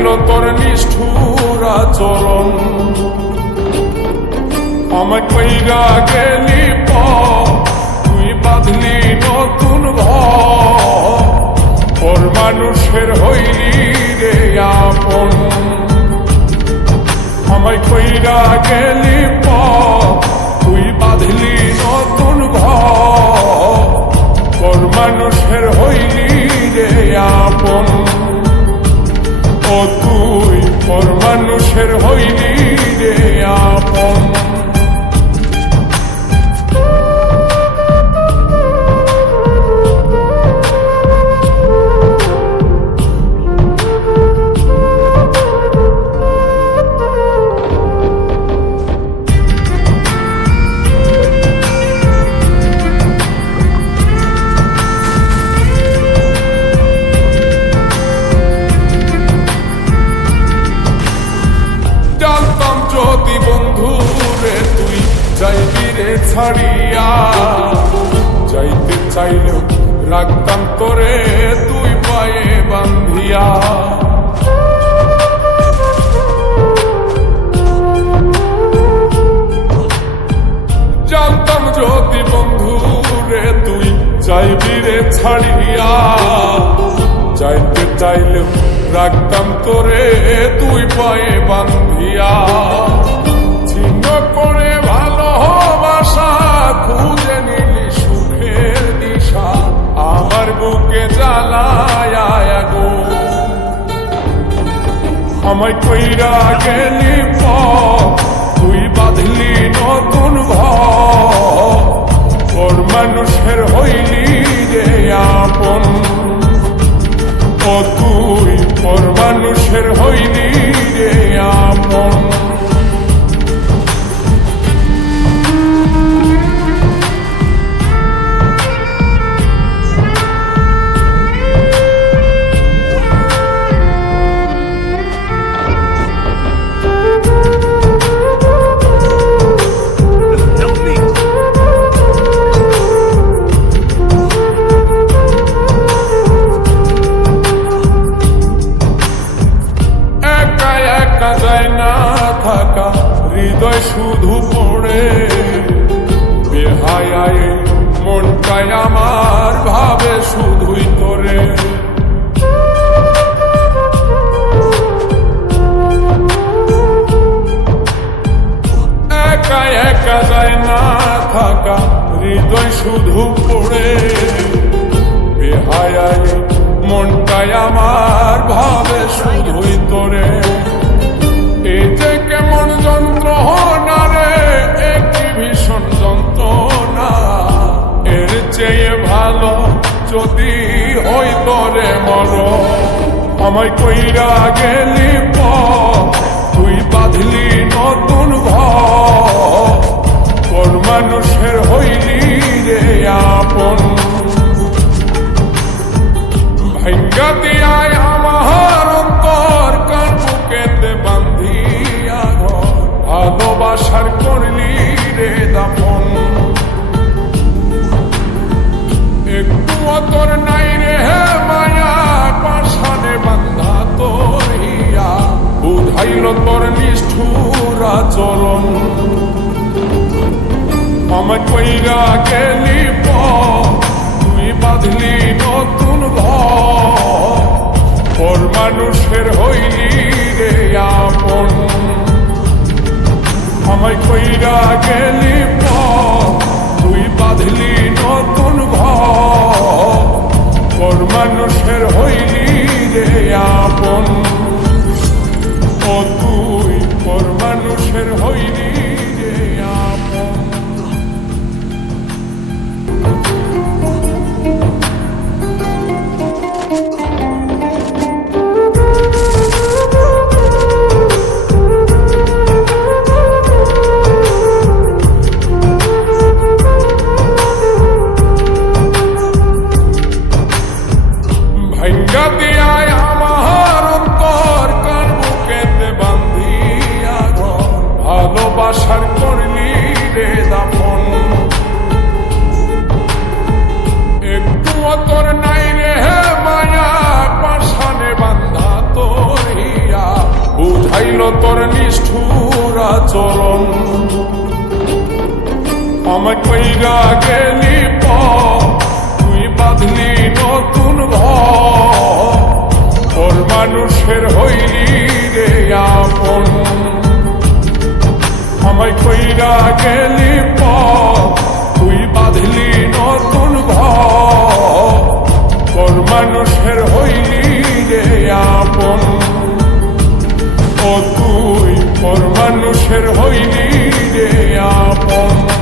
বুঝাইল তোর নিষ্ঠুর আচরণ। আমায় কইরা গেলি তুই বাঁধলি নতুন ঘর, ওর মানুষের হইলি রে আপন। আমায় কইরা গেলি তুই বাঁধলি নতুন ঘর, ওর মানুষের হইলি রে আপন। ও তুই ওর মানুষের হইলি রে আপন। যদি বন্ধু রে তুই যাইবি রে ছাড়িয়া, যাইতে চাইলেও রাখতাম তোরে তুই পায়ে বান্ধিয়া। জানতাম যদি বন্ধু রে তুই যাইবি রে ছাড়িয়া, যাইতে চাইলেও রাখতাম তোরে তুই পায়ে বান্ধিয়া। ছিন্ন করে ভালোবাসা খুঁজে নিলি সুখের দিশা, আমার বুকে জ্বালায় গো। আমায় কইরা গেলি তুই বাঁধলি নতুন ঘর, ওর মানুষের হইলি রে আপন। ও তুই ওর মানুষের হইলি রে আপন। হৃদয় শুধু পড়ে বেহায়ায়, মনটায় আমার ভাবে শুধুই তোরে। একা একা যায় না থাকা, হৃদয় শুধু পড়ে বেহায়ায়, মনটায় আমার ভাবে শুধুই তোরে। এই যে কেমন যন্ত্রণা রে, একটি ভীষণ যন্ত্রণা, এর চেয়ে ভালো যদি হইতো রে মর। আমায় কইরা গেলি তুই বাঁধলি নতুন ঘর, ওর মানুষের হইলি রে আপন। ভাঙ্গা দিয়ায় আমার অন্তর কার বুকেতে বান্ধিয়া ঘর, ভালোবাসার করলি রে দাফন। একটু তোর নাই রে মায়া, পাশানে বান্ধা তোর হিয়া, বুঝাইল তোর নিষ্ঠুর আচরণ। আমায় কইরা গেলি তুই বাঁধলি নতুন ঘর, ওর মানুষের হইলি রে আপন। আমায় কইরা গেলি তুই বাঁধলি নতুন ঘর, ওর মানুষের হইলি রে আপন। ও তুই ওর মানুষের হইলি রে আপন। ভাঙ্গা দিয়ায় আমার অন্তর আমায় কইরা গেলি পথ, তুই বাঁধলি নতুন ঘর, ওর মানুষের হইলি রে আপন। আমায় কইরা গেলি পথ, তুই বাঁধলি নতুন ঘর, ওর মানুষের হইলি রে আপন। ও তুই ওর মানুষের হইলি রে আপন।